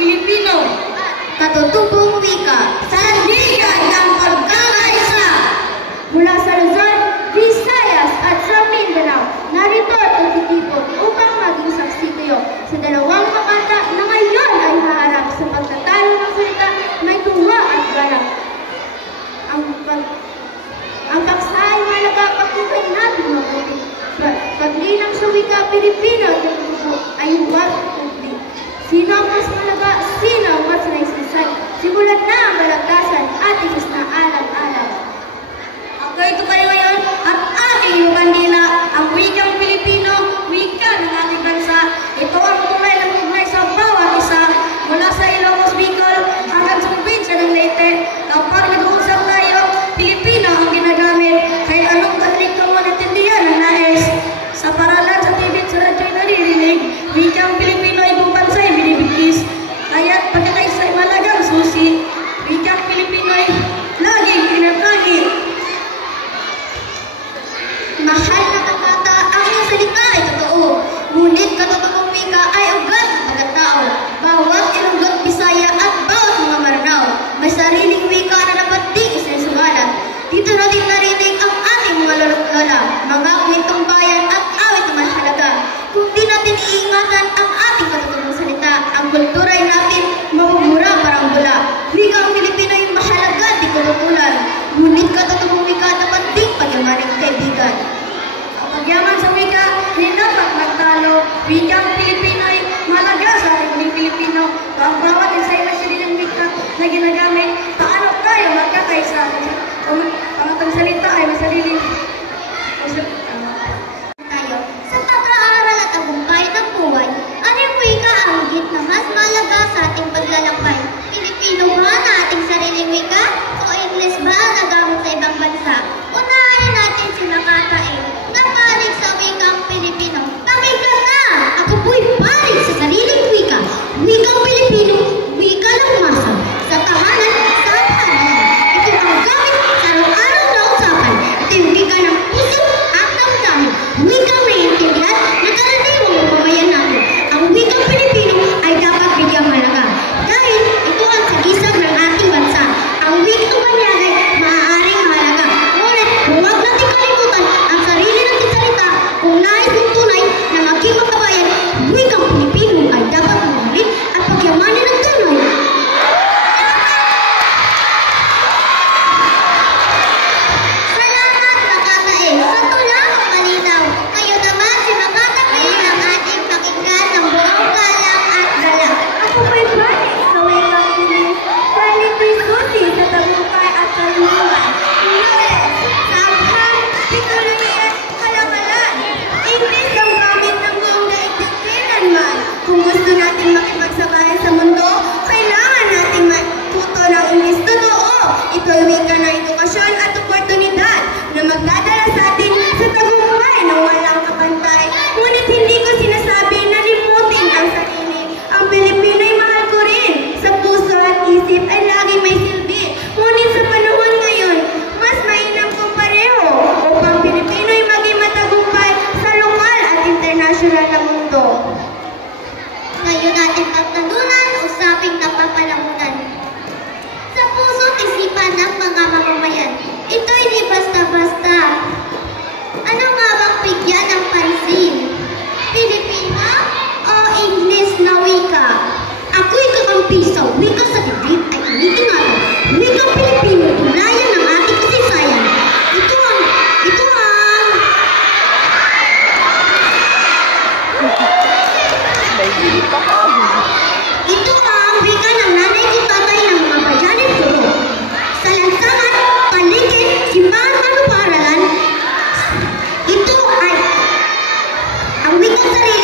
Pilipino. Katutubong wika, sandigan ng pagkakaisa. Mula sa Luzon, Visayas at sa Mindanao, narito at tutitipon upang maging saksi kayo sa dalawang makata na ngayon ay haharap sa pagtatalo ng salita may tuwa at galak. Ang paksa ay malaga pagkikay natin mabuti. Paglinang sa wika Pilipino at natutubo ay huwag publi. Sino ang mas malaga? Sino ang mas naisisay? Simulan na ang balagtasan at isis na alam-alam. Ako ito kayo ngayon at aking yung kandila, ang wikang Pilipino, wika ng ating bansa. Ito ang kulay ng ugnay sa bawat isa, mula sa Ilocos, Bicol hanggang sa probinsya ng Leyte. Kapag nag-uusap tayo, Pilipino ang ginagamit, kahit anong kahalik ka mo natindihan ng nais. Sa paralan, sa TV at sa radyo'y naririnig, wikang Pilipino ay buong bansa ay binibigkis. Kaya't pagkakaisa ay malagang susi, wikang Pilipino ay laging pinatangi. Mahal na kakata, ang iyong salita ay totoo. Ngunit katotokong wika ay ugat ng pagkatao. Bawat Ilonggo, Bisaya at bawat mga Maranao, may sariling wika na dapat di isinasugalan. Dito natin narinig ang ating mga lolo't lola, mga kwentong bayan at awit na mahalaga. Kung di natin iingatan ang ating katotokong salita, ang kultura ay natin mamumura parang bula. Wikang Pilipino ay mahalaga, di kututulan. Ngunit katotokong wika dapat di pagyamaning kaibigan. Pagyaman sa wika, hindi dapat magtalo. Wikang Pilipino ay mahalaga sa ating muling Pilipino. Ang bawat isa ay may sariling wika na ginagamit. Paano tayo magkakaisa? Ang atong salita ay may sariling Tayo sa pag-aaral at tagumpay ng buhay, anong wika ang higit na mas mahalaga sa ating paglalakbay? Pilipino ba na ating sariling wika? O Ingles ba na gamit sa ibang bansa? Unahin natin si Makatae na panig sa wikang Pilipino. Pakinggan na! Ako po'y panig sa sariling wika. Wikang Pilipino, wika ng masa. Sa tahanan, sa tahanan. Ito ang gamit sa araw-araw na usapan. Ito yung wika ng puso at ng dahil. Wikang naiintindihan na karaniwang mamamayan natin. Ang wikang Pilipino ay dapat bigyang halaga. Dahil ito ang sagisag ng ating bansa. Ang wikang banyagay maaaring mahalaga. Ngunit huwag natin kalimutan ang sarili natin salita. Kung nais mong tunay na maging makabayan, wikang Pilipino ay dapat mahalin at pagyamanin ng tunay. Salamat, Makatae, sa tulang malinaw. Kayo naman si Makatae ang ating pakinggan ng buong galang at galak. Ako may panig sa wikang Pilipino. Panig ko'y susi sa tagumpay at kaluluwan. Knowledge, samhan, pituloyan, kalamalan. English ang gamit ng buong daigdig kailanman. Kung gusto natin makipagsabayan sa mundo, kailangan nating matuto ng English totoo. Ito'y wika ng edukasyon at oportunidad na magdadala sa atin sa tagumpay na walang kapantay. Ngunit hindi ko sinasabi na limutin ang sarili. Ang Pilipino'y mahal ko rin. Sa puso at isip ay lagi may silbi. Ngunit sa panahon ngayon, mas mainam kong pareho upang Pilipino'y maging matagumpay sa lokal at internasyonal na mundo. Ngayon natin pagtalunan, usaping napapalamunan. Sa puso at isipan ng mga mamamayan, ito'y di basta-basta. Ano nga bang bigyan ng parisin? Pilipino o English na wika? Ako'y kakampi sa wika sa dibdib ay kinitingalo. Wikang Pilipino, tulayan ng ating kasaysayan. Ito ang wika ng nanay at tatay ng mga bayaning puro. Sa lansangan, paligid, simbahan o paaralan, ito ay ang wikang sarili.